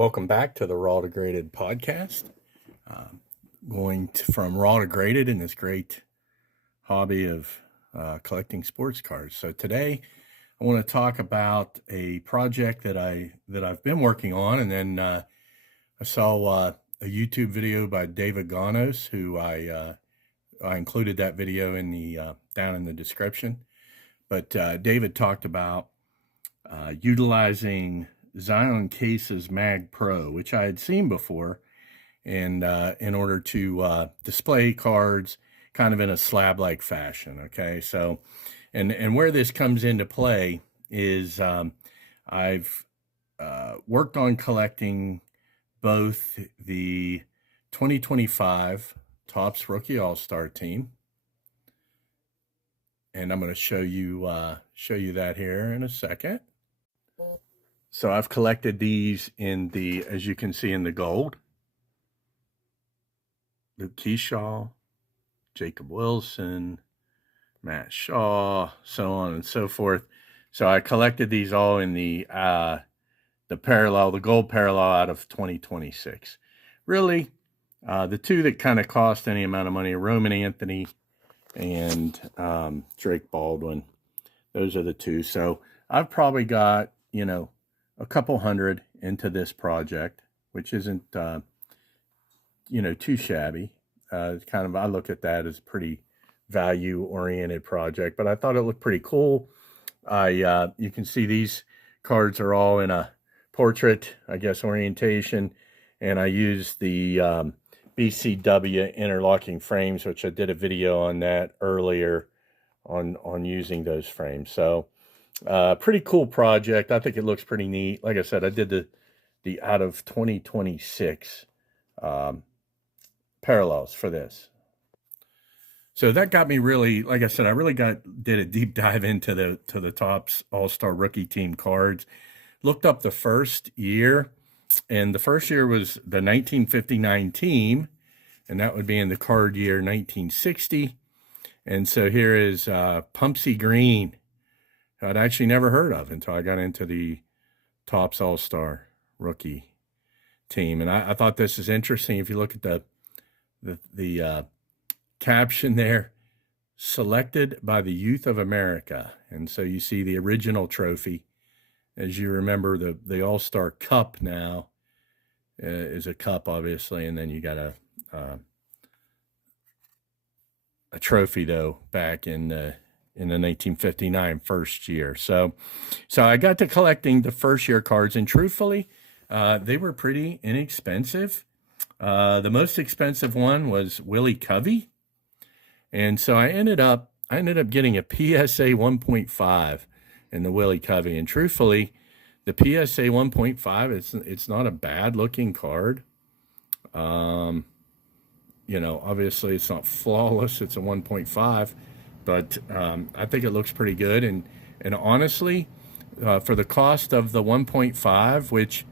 Welcome back to the Raw to Graded podcast. From raw to graded in this great hobby of collecting sports cars. So today I want to talk about a project that I've been working on, and then I saw a YouTube video by David Gonos, who I included that video in the down in the description. But David talked about utilizing Zion MagPro, which I had seen before, and in order to display cards kind of in a slab-like fashion. Okay, so and where this comes into play is I've worked on collecting both the 2025 Topps Rookie All-Star team, and I'm going to show you that here in a second. So I've collected these in the, as you can see, in the gold. Luke Keyshaw, Jacob Wilson, Matt Shaw, so on and so forth. So I collected these all in the gold parallel out of 2026. Really, the two that kind of cost any amount of money are Roman Anthony and Drake Baldwin. Those are the two. So I've probably got, a couple hundred into this project, which isn't, too shabby. I look at that as a pretty value-oriented project, but I thought it looked pretty cool. You can see these cards are all in a portrait, I guess, orientation, and I used the BCW interlocking frames, which I did a video on that earlier on using those frames. So pretty cool project. I think it looks pretty neat. Like I said, I did the out of 2026 parallels for this. So that got me really, like I said, I really did a deep dive into the Topps All-Star Rookie Team cards. Looked up the first year, and the first year was the 1959 team, and that would be in the card year 1960. And so here is Pumpsy Green. I'd actually never heard of until I got into the Topps All-Star Rookie Team. And I thought this is interesting. If you look at the caption there, selected by the youth of America. And so you see the original trophy. As you remember, the All-Star Cup now is a cup, obviously, and then you got a trophy, though, back in the 1959 first year. So I got to collecting the first year cards, and truthfully, they were pretty inexpensive. The most expensive one was Willie Covey, and so I ended up getting a PSA 1.5 in the Willie Covey. And truthfully, the PSA 1.5, it's not a bad looking card. Obviously it's not flawless. It's a 1.5. But I think it looks pretty good, and honestly, for the cost of the 1.5, which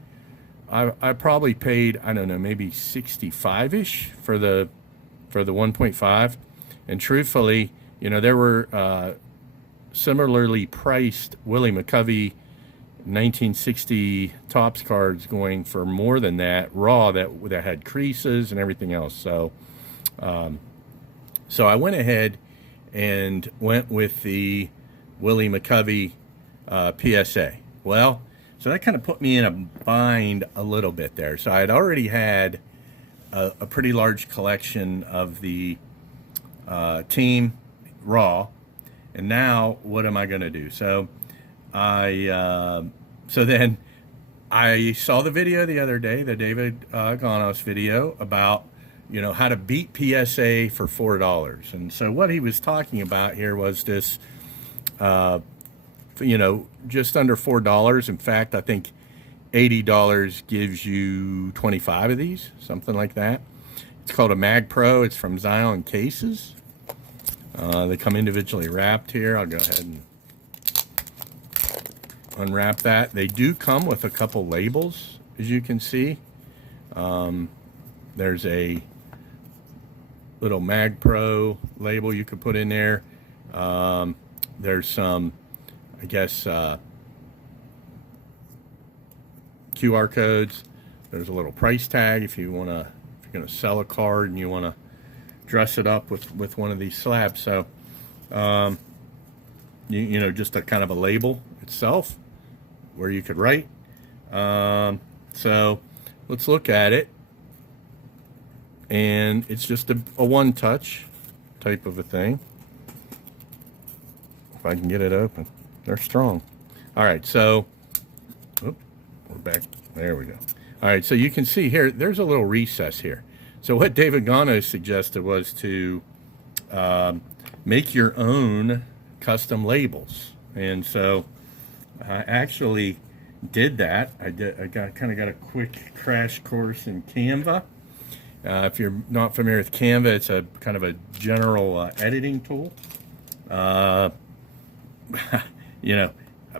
I probably paid, I don't know, maybe 65-ish for the 1.5, and truthfully, there were similarly priced Willie McCovey 1960 Topps cards going for more than that, raw, that had creases and everything else. So I went ahead and went with the Willie McCovey PSA. Well, so that kind of put me in a bind a little bit there. So I had already had a pretty large collection of the team raw, and now what am I going to do? So then I saw the video the other day, the David Gonos video about how to beat PSA for $4. And so what he was talking about here was this, just under $4. In fact, I think $80 gives you 25 of these, something like that. It's called a MagPro. It's from Zion cases. They come individually wrapped here. I'll go ahead and unwrap that. They do come with a couple labels, as you can see. There's a little MagPro label you could put in there. There's some, I guess, QR codes. There's a little price tag if you want to, if you're going to sell a card and you want to dress it up with one of these slabs. So, you know, just a kind of a label itself where you could write. So let's look at it. And it's just a one-touch type of a thing. If I can get it open. They're strong. All right, so we're back. There we go. All right, so you can see here, there's a little recess here. So what David Gonos suggested was to make your own custom labels. And so I actually did that. I kind of got a quick crash course in Canva. If you're not familiar with Canva, it's a kind of a general editing tool. You know,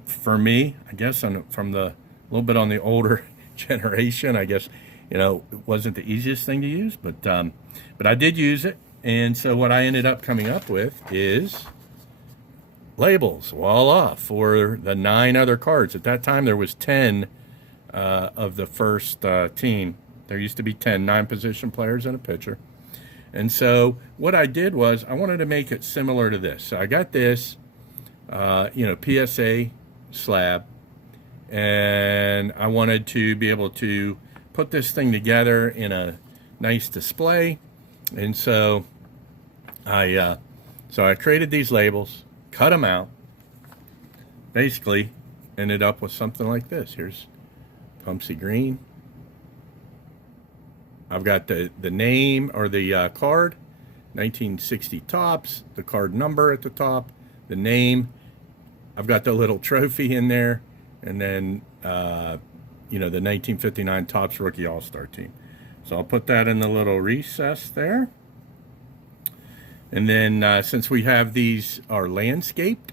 for me, I guess from the little bit on the older generation, I guess, you know, it wasn't the easiest thing to use, but I did use it. And so what I ended up coming up with is labels, voila, for the 9 other cards. At that time, there was 10 of the first team. There used to be 10 9-position players and a pitcher. And so what I did was I wanted to make it similar to this. So I got this, you know, PSA slab, and I wanted to be able to put this thing together in a nice display. And so I created these labels, cut them out, basically ended up with something like this. Here's Pumpsy Green. I've got the name or the card, 1960 Topps, the card number at the top, the name. I've got the little trophy in there, and then, you know, the 1959 Topps Rookie All-Star Team. So I'll put that in the little recess there. And then since we have these are landscaped,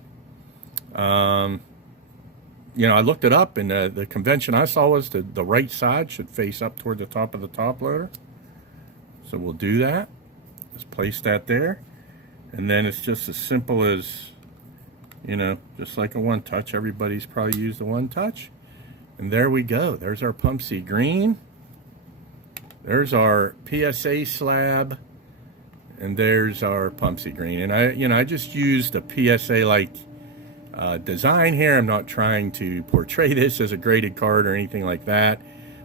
you know, I looked it up, and the convention I saw was the right side should face up toward the top of the top loader. So we'll do that. Just place that there. And then it's just as simple as, you know, just like a one-touch. Everybody's probably used a one-touch. And there we go. There's our Pumpsy Green. There's our PSA slab. And there's our Pumpsy Green. And I just used a PSA-like design here. I'm not trying to portray this as a graded card or anything like that,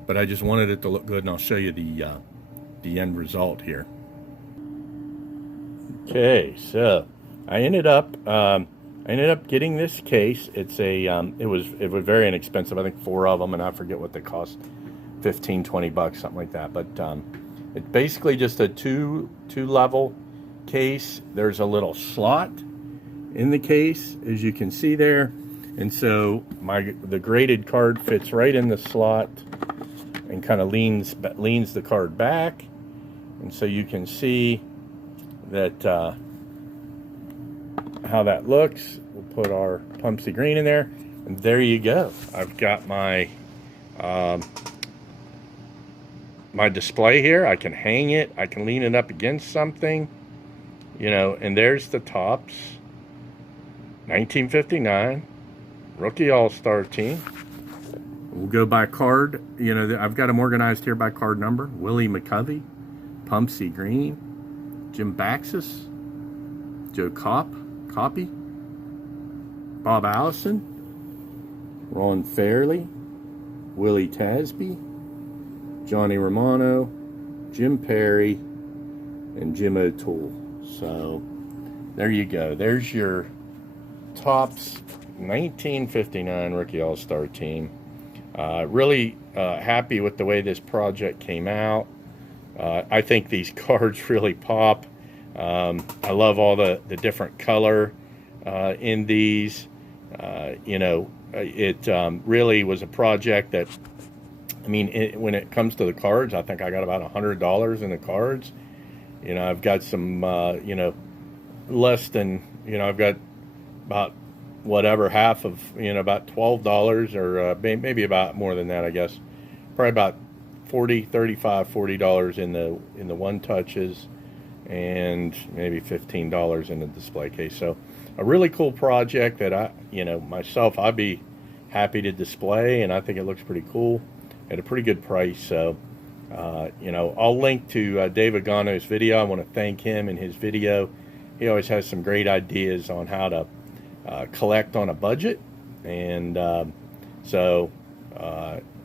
but I just wanted it to look good, and I'll show you the end result here. Okay, so I ended up getting this case. It's a it was very inexpensive. I think 4 of them, and I forget what they cost, 15, 20 bucks, something like that. But it's basically just a two level case. There's a little slot in the case, as you can see there, and so the graded card fits right in the slot and kind of leans the card back, and so you can see that how that looks. We'll put our Pumpsy Green in there, and there you go. I've got my my display here. I can hang it, I can lean it up against something, you know, and there's the Topps 1959 Rookie All-Star Team. We'll go by card. You know, I've got them organized here by card number. Willie McCovey, Pumpsy Green, Jim Baxis, Joe Coppy, Bob Allison, Ron Fairley, Willie Tasby, Johnny Romano, Jim Perry, and Jim O'Toole. So there you go. There's your Topps 1959 Rookie All-Star Team. Really happy with the way this project came out. I think these cards really pop. I love all the different color in these. You know, it really was a project that, I mean, when it comes to the cards, I think I got about $100 in the cards. You know, I've got some, you know, less than, you know, I've got about whatever, half of, you know, about $12 or maybe about more than that, I guess. Probably about $40 in the one touches, and maybe $15 in the display case. So a really cool project that I'd be happy to display, and I think it looks pretty cool. at a pretty good price. So, you know, I'll link to David Gonos' video. I want to thank him and his video. He always has some great ideas on how to collect on a budget. And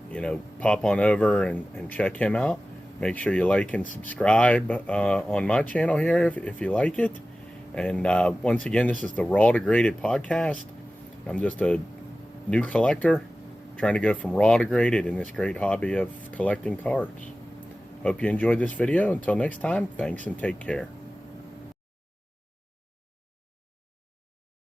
you know, pop on over and check him out. Make sure you like and subscribe on my channel here if you like it. And once again, this is the Raw to Graded podcast. I'm just a new collector trying to go from raw to graded in this great hobby of collecting cards. Hope you enjoyed this video. Until next time, thanks and take care.